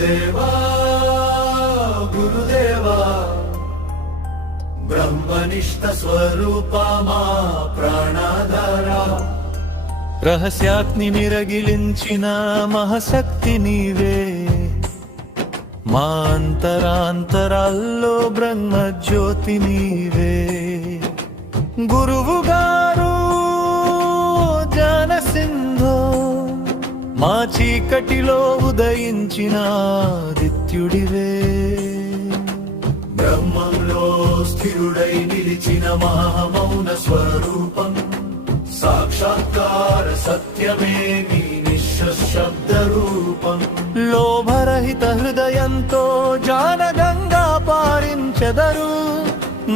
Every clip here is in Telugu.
గురుదేవా గురుదేవా బ్రహ్మనిష్ట స్వరూపమా ప్రాణాధారా రహస్యాగ్ని నిరగిలించిన మహాశక్తి నీవే మా అంతరాంతరాల్లో బ్రహ్మజ్యోతి నీవే గురువు గారు జ్ఞాన సింధో మా చీకటిలో ఉదయించిన ఆదిత్యుడివే బ్రహ్మంలో స్థిరుడై నిలిచిన మహామౌన స్వరూపం సాక్షాత్కార సత్యమే నీ నిశ్శబ్ద రూపం లోభరహిత హృదయంతో జానగంగా పారించెదరు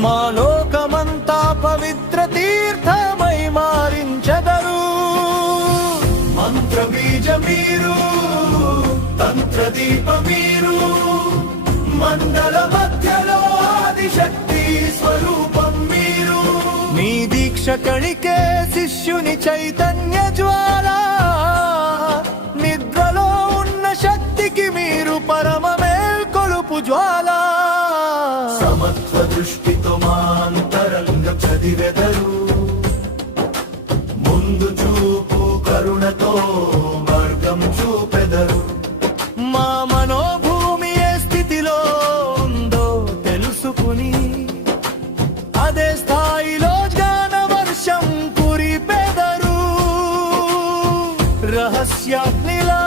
మా లోకమంతా పవిత్ర తీర్థమై మారించెదరు మంత్ర బీజ మీరు తంత్ర దీప మీరు మండల మధ్యలో ఆదిశక్తి స్వరూపం మీరు మీ దీక్ష కణికే శిష్యుని చైతన్య జ్వాల నిద్రలో ఉన్న శక్తికి మీరు పరమ మేల్కొలుపు జ్వాల సమత్వ దృష్టితో మాంతరంగ చదివెదరు ముందు చూపు కరుణతో మార్గం చూపెదరు మా మనోభూమి ఏ స్థితిలో ఉందో తెలుసుకుని అదే స్థాయిలో జ్ఞాన వర్షం కురిపెదరు రహస్యాగ్నిలా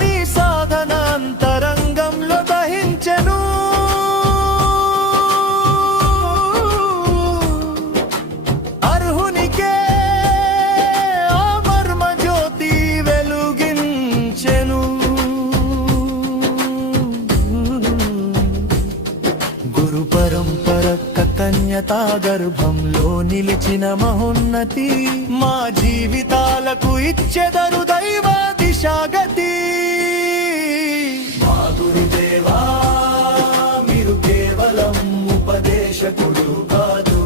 మీ సాధన అంతరంగంలో దహించెను అర్హునికే ఆ మర్మ జ్యోతి వెలుగించెను గురు పరంపర కన్యతా గర్భంలో నిలిచిన మహోన్నతి మా జీవితాలకు ఇచ్చెదరు దైవ దిశాగతి మా గురుదేవా మీరు కేవలం ఉపదేశకుడు కాదు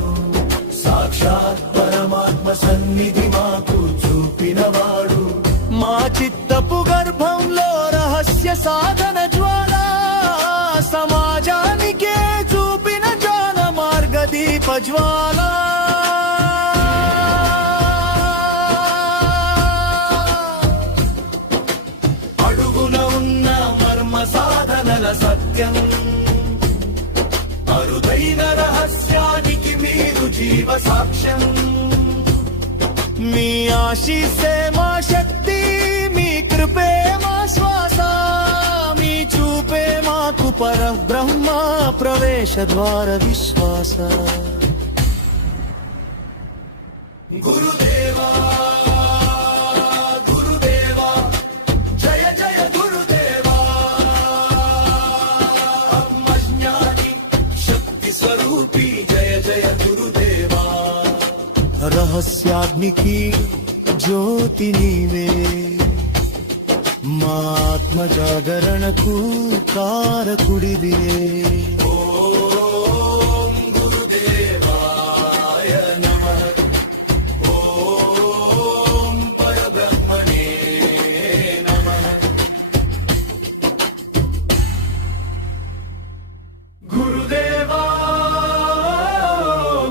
సాక్షాత్ పరమాత్మ సన్నిధి మాకు చూపినవాడు మా చిత్తపు గర్భంలో రహస్య సాధన జ్వాల సమాజానికే చూపిన జ్ఞాన మార్గదీప జ్వాల అడుగున ఉన్న మర్మ సాధనల సత్యం అరుదైన రహస్యానికి మీరు జీవ సాక్ష్యం మీ ఆశీస్సే మా శక్తి మీ కృపే మా శ్వాస మీ చూపే మాకు పరబ్రహ్మ ప్రవేశ ద్వార విశ్వాస గురుదేవా గురుదేవా జయ జయ గురుదేవా ఆత్మజ్ఞాని శక్తి స్వరూపి జయ జయ గురుదేవా రహస్యాగ్నికి జ్యోతి నీవే మా ఆత్మ జాగరణకు కారకుడివే ఓం గురుదేవాయ నమః ఓం పరబ్రహ్మణే నమః గురుదేవా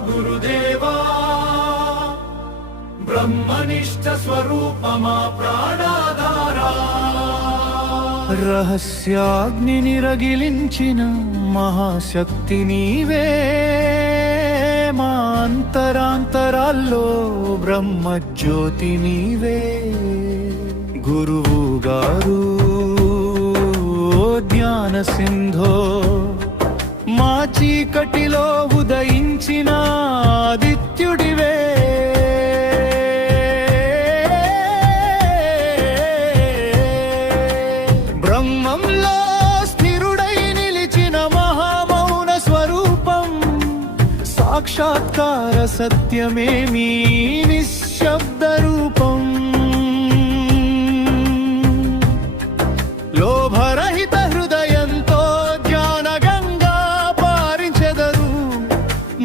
గురుదేవా బ్రహ్మనిష్ట స్వరూపమా ప్రాణాధారా రహస్యాగ్ని నిరగిలించిన మహాశక్తి నీవే మా అంతరాంతరాల్లో బ్రహ్మజ్యోతి నీవే గురువు గారు జ్ఞాన సింధో మా చీకటిలో ఉదయించిన ఆదిత్యుడివే బ్రహ్మంలో స్థిరుడై నిలిచిన మహామౌన స్వరూపం సాక్షాత్కార సత్యమే మీ నిశ్శబ్ద రూపం లోభరహిత హృదయంతో జ్ఞానగంగా పారించెదరు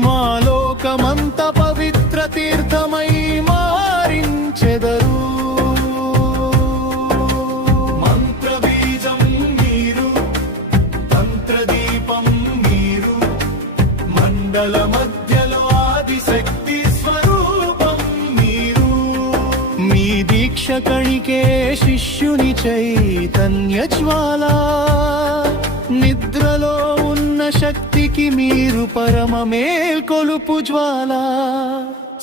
మా లోకమంత పవిత్ర తీర్థమై మారించెదరు మంత్ర బీజం మీరు పలికే శిష్యుని చైతన్య జ్వాల నిద్రలో ఉన్న శక్తికి మీరు పరమ మేల్కొలుపు జ్వాల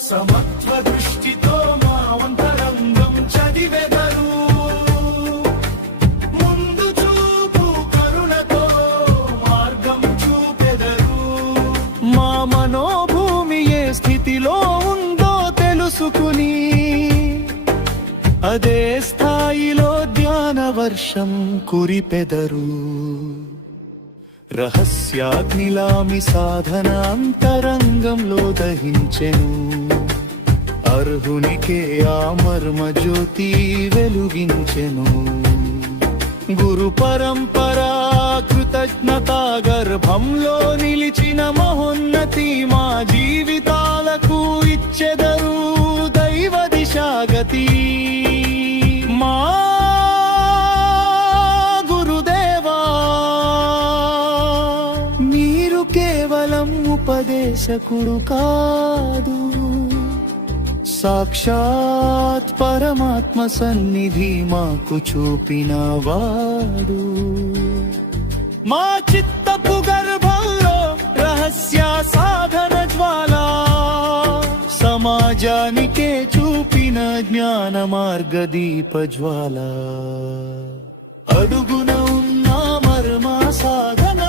సమత్వ దృష్టితో మా అంతరంగం చదివెదరు ముందు చూపు కరుణతో మార్గం చూపెదరు మా మనోభూమి ఏ స్థితిలో ఉందో తెలుసుకుని అదే స్థాయిలో ధ్యాన వర్షం కురిపెదరు రహస్యాగ్నిలామి సాధన అంతరంగంలో దహించెను అర్హునికే ఆ మర్మ జ్యోతి వెలుగించెను గురు పరంపరా కృతజ్ఞతా గర్భంలో నిలిచిన మహోన్నతి మా జీవితాలకు ఇచ్చెదరు దైవ దిశాగతి మా గురుదేవా మీరు కేవలం ఉపదేశకుడు కాదు సాక్షాత్ పరమాత్మ సన్నిధి మాకు చూపిన వాడు మా చిత్తపు గర్భంలో రహస్య సాధన జ్వాల సమాజానికే చూపిన జ్ఞాన మార్గ దీప జ్వాల అడుగున ఉన్న మర్మ సాధన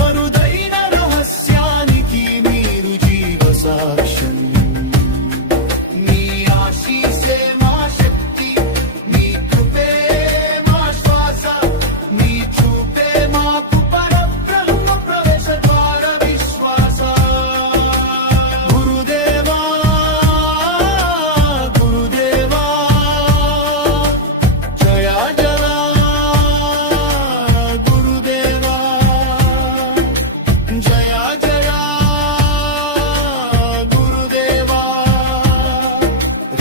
అరుదైన రహస్యానికి మీరు జీవ సాక్ష్యం మీ ఆశీసే మా శక్తి మీ కృపే మా శ్వాస మీ చూపే మాకు పరబ్రహ్మ ప్రవేశ ద్వార విశ్వాస గురుదేవా గురుదేవా జయ జయ గురుదేవా జయ జయ గురుదేవా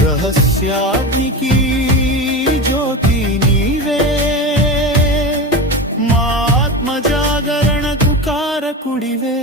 రహస్యాగ్నికి జ్యోతి నీవే మా ఆత్మ జాగరణకు కారకుడివే